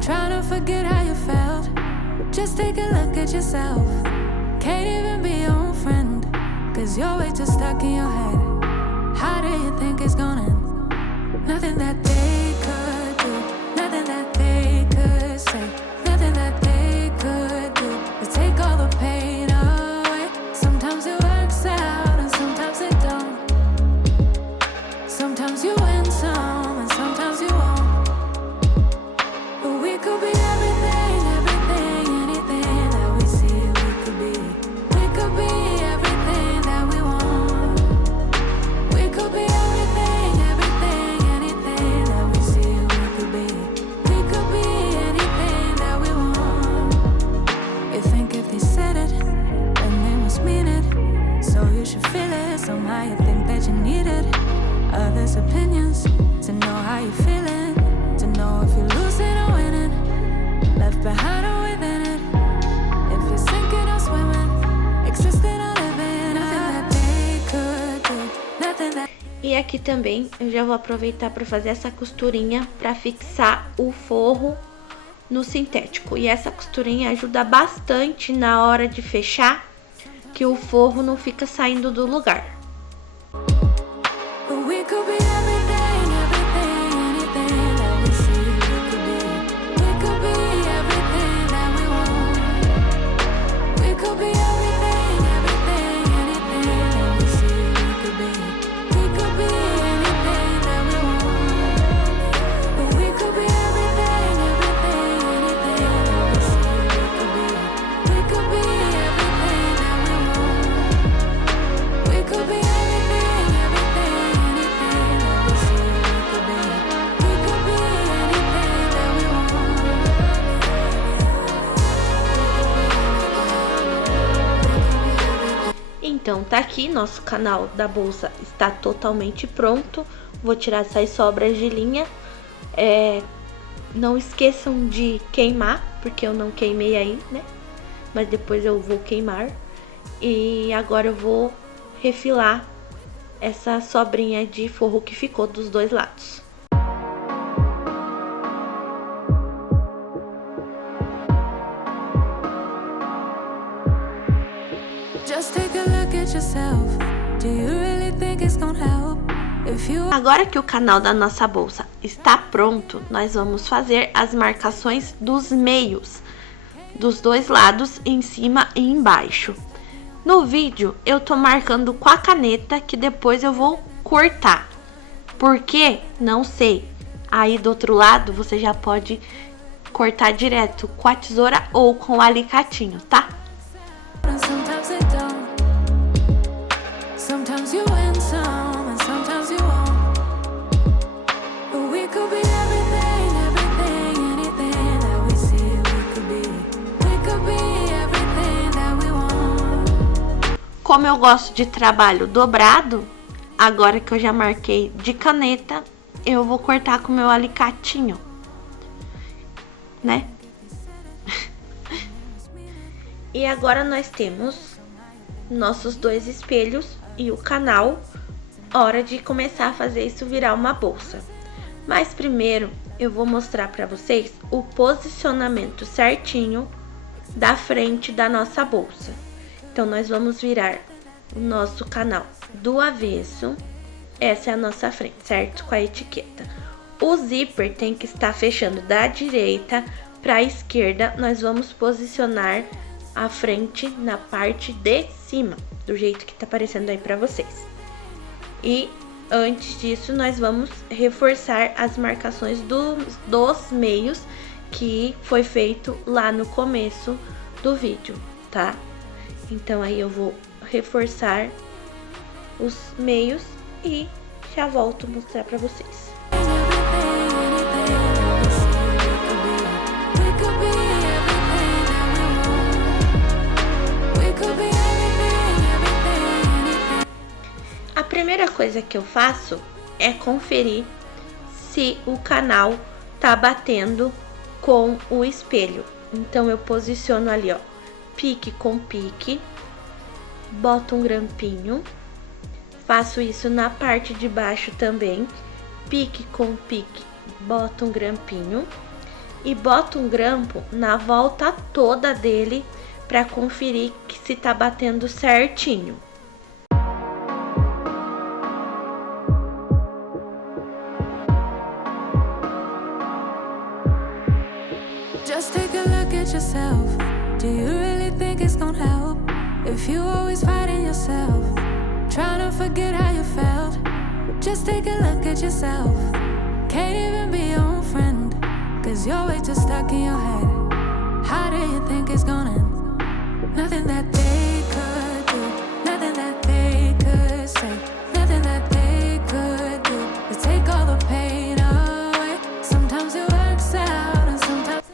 trying to forget how you felt? Just take a look at yourself. Can't even be your own friend, cause you're way too stuck in your head. How do you think it's gonna end? Nothing that they could do, nothing that they could say, nothing that they could do to take all the pain away. Sometimes it works out and sometimes it don't. Sometimes you win some and sometimes you won't. But we could be everything, everything, anything that we see we could be. We could be everything that we want. We could be everything, everything, anything that we see we could be. We could be anything that we want. You think if they said it, then they must mean it. So you should feel it. Somehow you think that you need it. Others' opinions, to know how you're feeling, to know if you're losing or winning, left behind or within it, if you're sinking or swimming, existing or living, nothing that they could do, nothing that... E aqui também eu já vou aproveitar para fazer essa costurinha para fixar o forro no sintético. E essa costurinha ajuda bastante na hora de fechar, que o forro não fica saindo do lugar. But we could be everything, everything, anything that we see we could be. We could be everything that we want. We could be everything, everything, anything that we see we could be. We could be anything that we want. But we could be everything, everything, anything that we see we could be. We could be everything that we want. We could be everything. Então tá aqui, nosso canal da bolsa está totalmente pronto. Vou tirar essas sobras de linha. Não esqueçam de queimar, porque eu não queimei aí, né? Mas depois eu vou queimar. E agora eu vou refilar essa sobrinha de forro que ficou dos dois lados. Agora que o canal da nossa bolsa está pronto, nós vamos fazer as marcações dos meios, dos dois lados, em cima e embaixo. No vídeo eu tô marcando com a caneta, que depois eu vou cortar. Por quê? Não sei. Aí do outro lado você já pode cortar direto com a tesoura ou com o alicatinho, tá? Como eu gosto de trabalho dobrado, agora que eu já marquei de caneta, eu vou cortar com o meu alicatinho, né? E agora nós temos nossos dois espelhos e o canal. Hora de começar a fazer isso virar uma bolsa. Mas primeiro eu vou mostrar para vocês o posicionamento certinho da frente da nossa bolsa. Então nós vamos virar o nosso canal do avesso. Essa é a nossa frente, certo? Com a etiqueta. O zíper tem que estar fechando da direita para a esquerda. Nós vamos posicionar a frente na parte de cima, do jeito que tá aparecendo aí para vocês. E antes disso, nós vamos reforçar as marcações dos meios que foi feito lá no começo do vídeo, tá? Então aí eu vou reforçar os meios e já volto a mostrar pra vocês. A primeira coisa que eu faço é conferir se o canal tá batendo com o espelho. Então eu posiciono ali, ó, pique com pique, boto um grampinho, Faço isso na parte de baixo também. Pique com pique, boto um grampinho e boto um grampo na volta toda dele para conferir que se tá batendo certinho. Just take a look at yourself. Do you really think it's gonna help if you always fighting yourself, trying to forget how you felt? Just take a look at yourself. Can't even be your own friend, cause you're way too stuck in your head. How do you think it's gonna end? Nothing that they could do, nothing that they could say, nothing that they could do is take all the pain away. Sometimes it works out and sometimes...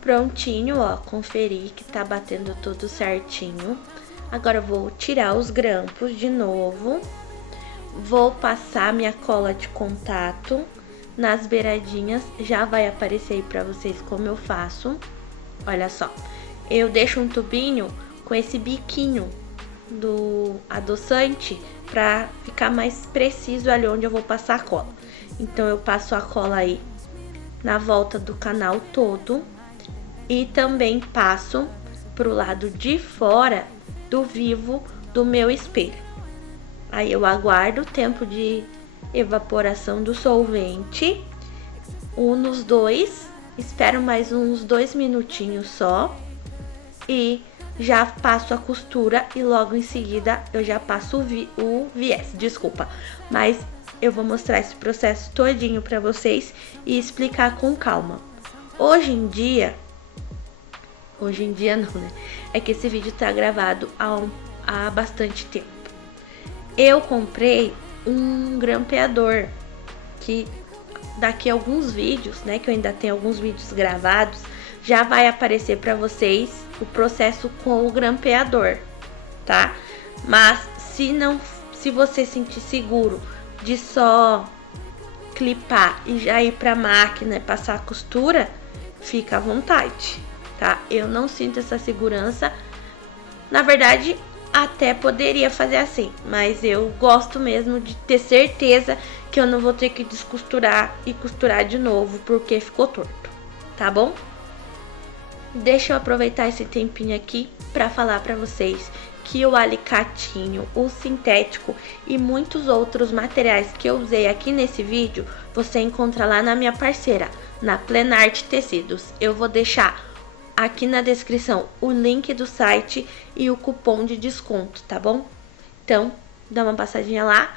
Prontinho, ó, conferi que tá batendo tudo certinho. Agora eu vou tirar os grampos de novo. Vou passar minha cola de contato nas beiradinhas. Já vai aparecer aí pra vocês como eu faço. Olha só, eu deixo um tubinho com esse biquinho do adoçante pra ficar mais preciso ali onde eu vou passar a cola. Então eu passo a cola aí na volta do canal todo. E também passo pro lado de fora do vivo do meu espelho. Aí eu aguardo o tempo de evaporação do solvente. Uno os dois, espero mais uns 2 minutinhos só. E já passo a costura e logo em seguida eu já passo o viés, desculpa. Mas eu vou mostrar esse processo todinho pra vocês e explicar com calma. Hoje em dia não, né? É que esse vídeo tá gravado há bastante tempo. Eu comprei um grampeador que daqui a alguns vídeos, né, que eu ainda tenho alguns vídeos gravados, já vai aparecer pra vocês o processo com o grampeador, tá? Mas se você sentir seguro de só clipar e já ir pra máquina e passar a costura, fica à vontade, tá? Eu não sinto essa segurança. Na verdade, até poderia fazer assim, mas eu gosto mesmo de ter certeza que eu não vou ter que descosturar e costurar de novo porque ficou torto, tá bom? Deixa eu aproveitar esse tempinho aqui para falar para vocês que o alicatinho, o sintético e muitos outros materiais que eu usei aqui nesse vídeo, você encontra lá na minha parceira, na Plenart Tecidos. Eu vou deixar aqui na descrição o link do site e o cupom de desconto, tá bom? Então, dá uma passadinha lá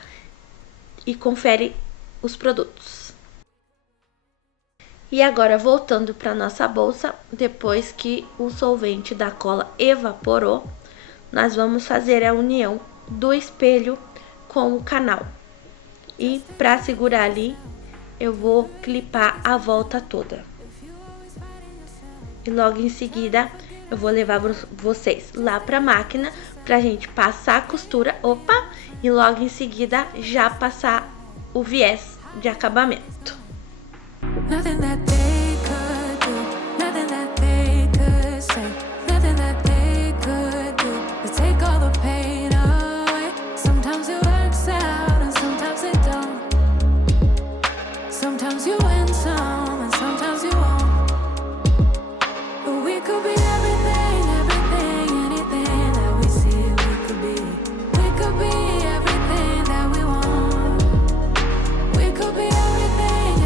e confere os produtos. E agora, voltando para nossa bolsa, depois que o solvente da cola evaporou, nós vamos fazer a união do espelho com o canal. E para segurar ali, eu vou clipar a volta toda. E logo em seguida, eu vou levar vocês lá pra máquina pra gente passar a costura, e logo em seguida já passar o viés de acabamento. Nothing that they could do, nothing that they could say, nothing that they could do to take all the pain away. Sometimes it works out and sometimes it don't. Sometimes you win some and sometimes you won't. But we could be everything, anything that we see we could be. We could be everything that we want. We could be everything,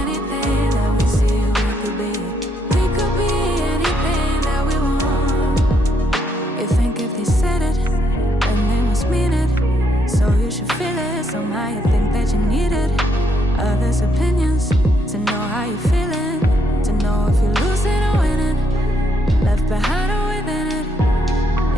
anything that we see we could be. We could be anything that we want. You think if they said it, then they must mean it. So you should feel it, somehow you think that you need it. Others' opinions, to know how you're feeling, to know if you're losing or winning, left behind or within it.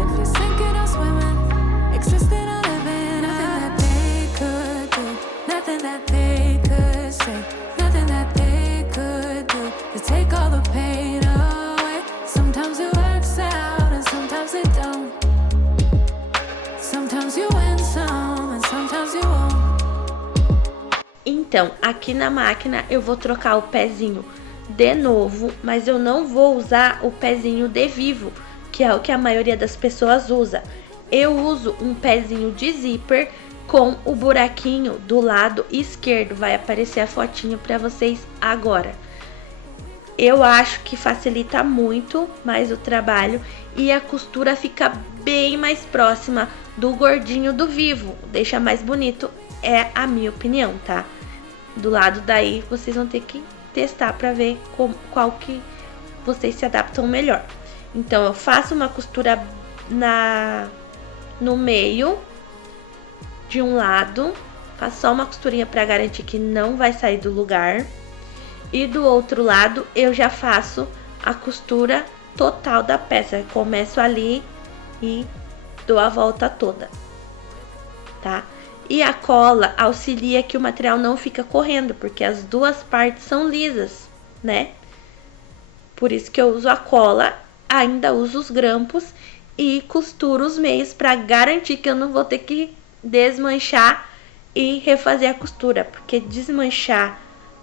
If you're sinking or swimming, existing or living. Nothing that they could do, nothing that they could say, nothing that they could do to take all the pain away. Sometimes it works out and sometimes it don't. Sometimes you win some and sometimes you won't. Então, aqui na máquina eu vou trocar o pezinho de novo, mas eu não vou usar o pezinho de vivo, que é o que a maioria das pessoas usa. Eu uso um pezinho de zíper com o buraquinho do lado esquerdo. Vai aparecer a fotinho para vocês agora. Eu acho que facilita muito mais o trabalho e a costura fica bem mais próxima do gordinho do Vivo. Deixa mais bonito, é a minha opinião, tá? Do lado daí vocês vão ter que testar para ver qual que vocês se adaptam melhor. Então eu faço uma costura no meio de um lado, faço só uma costurinha para garantir que não vai sair do lugar. E do outro lado eu já faço a costura total da peça. Eu começo ali e dou a volta toda, tá? E a cola auxilia que o material não fica correndo, porque as duas partes são lisas, né? Por isso que eu uso a cola, ainda uso os grampos e costuro os meios para garantir que eu não vou ter que desmanchar e refazer a costura, porque desmanchar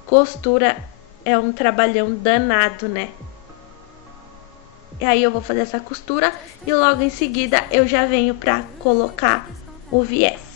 costura é um trabalhão danado, né? E aí eu vou fazer essa costura e logo em seguida eu já venho pra colocar o viés.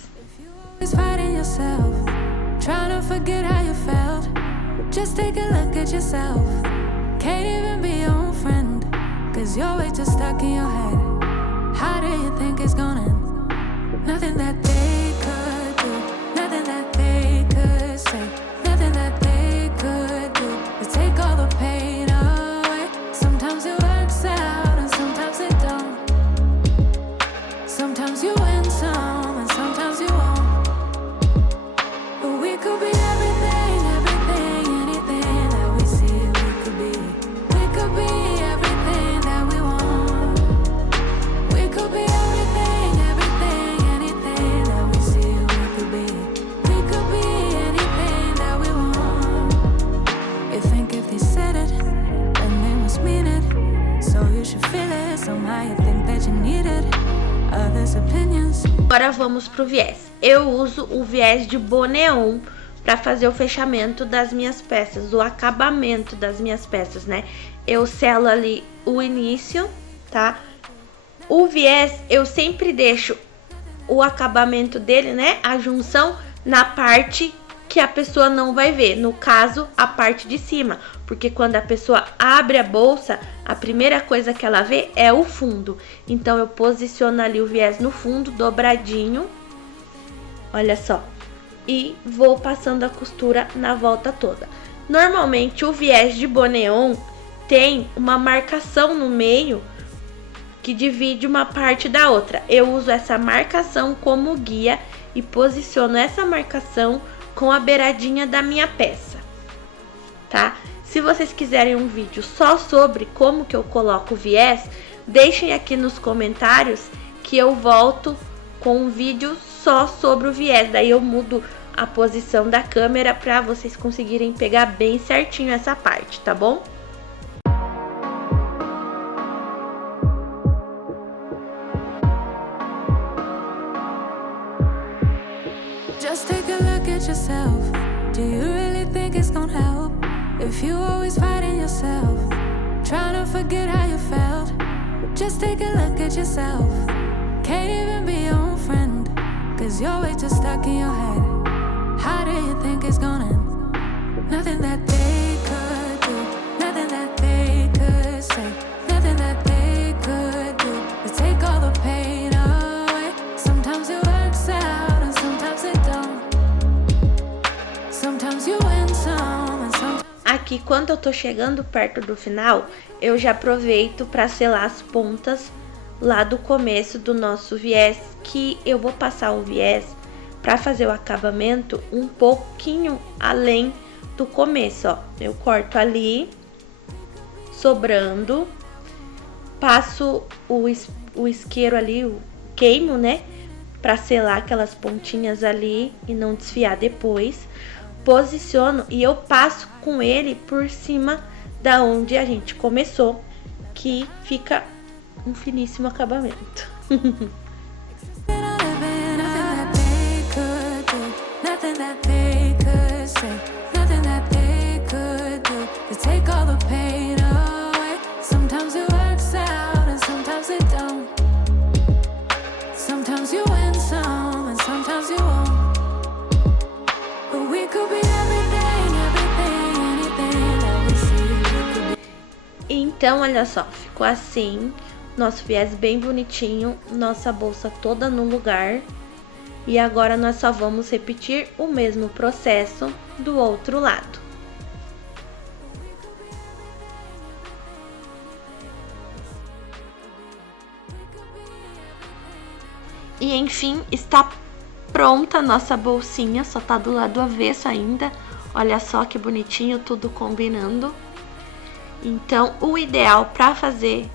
Sometimes you win some and sometimes you won't. But we could be everything, anything that we see we could be. We could be everything that we want. We could be everything, anything that we see we could be. We could be anything that we want. You think if they said it, then they must mean it. So you should feel it, somehow you think that you need it. Agora vamos pro viés. Eu uso o viés de Boneon para fazer o fechamento das minhas peças, o acabamento das minhas peças, né? Eu selo ali o início, tá? O viés eu sempre deixo o acabamento dele, né? A junção na parte que a pessoa não vai ver, no caso a parte de cima, porque quando a pessoa abre a bolsa, a primeira coisa que ela vê é o fundo. Então eu posiciono ali o viés no fundo, dobradinho, olha só, e vou passando a costura na volta toda. Normalmente o viés de Boneon tem uma marcação no meio que divide uma parte da outra. Eu uso essa marcação como guia e posiciono essa marcação com a beiradinha da minha peça, tá? Se vocês quiserem um vídeo só sobre como que eu coloco o viés, deixem aqui nos comentários que eu volto com um vídeo só sobre o viés. Daí eu mudo a posição da câmera para vocês conseguirem pegar bem certinho essa parte, tá bom? Just take a look at yourself. Do you really think it's gonna help? If you always fighting yourself, trying to forget how you felt. Just take a look at yourself. Can't even be your own friend, cause you're way too stuck in your head. How do you think it's gonna end? Nothing that they could do, nothing that they could say, nothing that they could do to take all the pain away. Sometimes it works out and sometimes it don't. Sometimes you win some and sometimes... Aqui, quando eu tô chegando perto do final, eu já aproveito para selar as pontas lá do começo do nosso viés, que eu vou passar o viés para fazer o acabamento um pouquinho além do começo, ó. Eu corto ali, sobrando, passo o isqueiro ali, queimo, né, para selar aquelas pontinhas ali e não desfiar depois. Posiciono e eu passo com ele por cima da onde a gente começou, que fica um finíssimo acabamento. Sometimes you win some and sometimes you won't. Então, olha só, ficou assim, nosso viés bem bonitinho, nossa bolsa toda no lugar. E agora nós só vamos repetir o mesmo processo do outro lado. E enfim, está pronta a nossa bolsinha, só tá do lado avesso ainda. Olha só que bonitinho, tudo combinando. Então, o ideal para fazer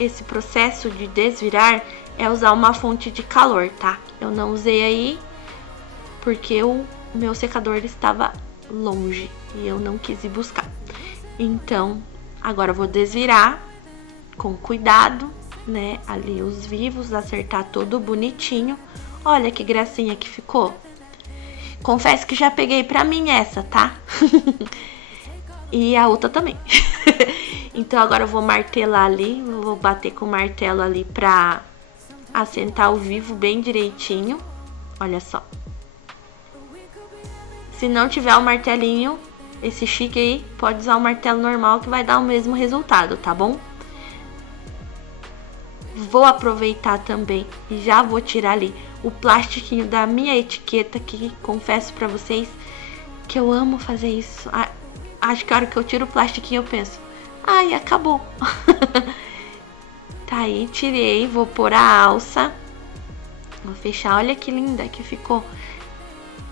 esse processo de desvirar é usar uma fonte de calor, tá? Eu não usei aí porque o meu secador estava longe e eu não quis ir buscar. Então, agora eu vou desvirar com cuidado, né? Ali os vivos, acertar tudo bonitinho. Olha que gracinha que ficou. Confesso que já peguei pra mim essa, tá? E a outra também. Então agora eu vou martelar ali, vou bater com o martelo ali pra assentar o vivo bem direitinho. Olha só. Se não tiver o martelinho, esse chique aí, pode usar o martelo normal que vai dar o mesmo resultado, tá bom? Vou aproveitar também e já vou tirar ali o plastiquinho da minha etiqueta, que confesso pra vocês que eu amo fazer isso. Acho que a hora que eu tiro o plastiquinho eu penso, ai, acabou. Tá aí, tirei, vou pôr a alça. Vou fechar, olha que linda que ficou.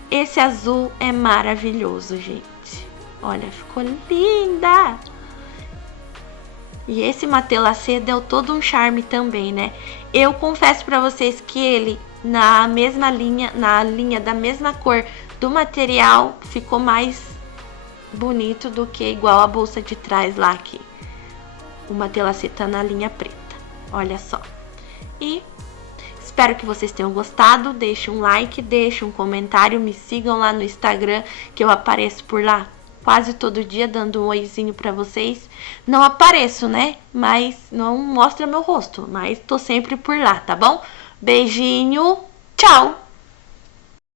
Esse azul é maravilhoso, gente. Olha, ficou linda. E esse matelacê deu todo um charme também, né? Eu confesso pra vocês que ele, na mesma linha, na linha da mesma cor do material, ficou mais bonito do que igual a bolsa de trás lá, que o matelacê tá na linha preta. Olha só. E espero que vocês tenham gostado. Deixe um like, deixe um comentário, me sigam lá no Instagram, que eu apareço por lá quase todo dia dando um oizinho pra vocês. Não apareço, né? Mas não mostra meu rosto, mas tô sempre por lá, tá bom? Beijinho, tchau!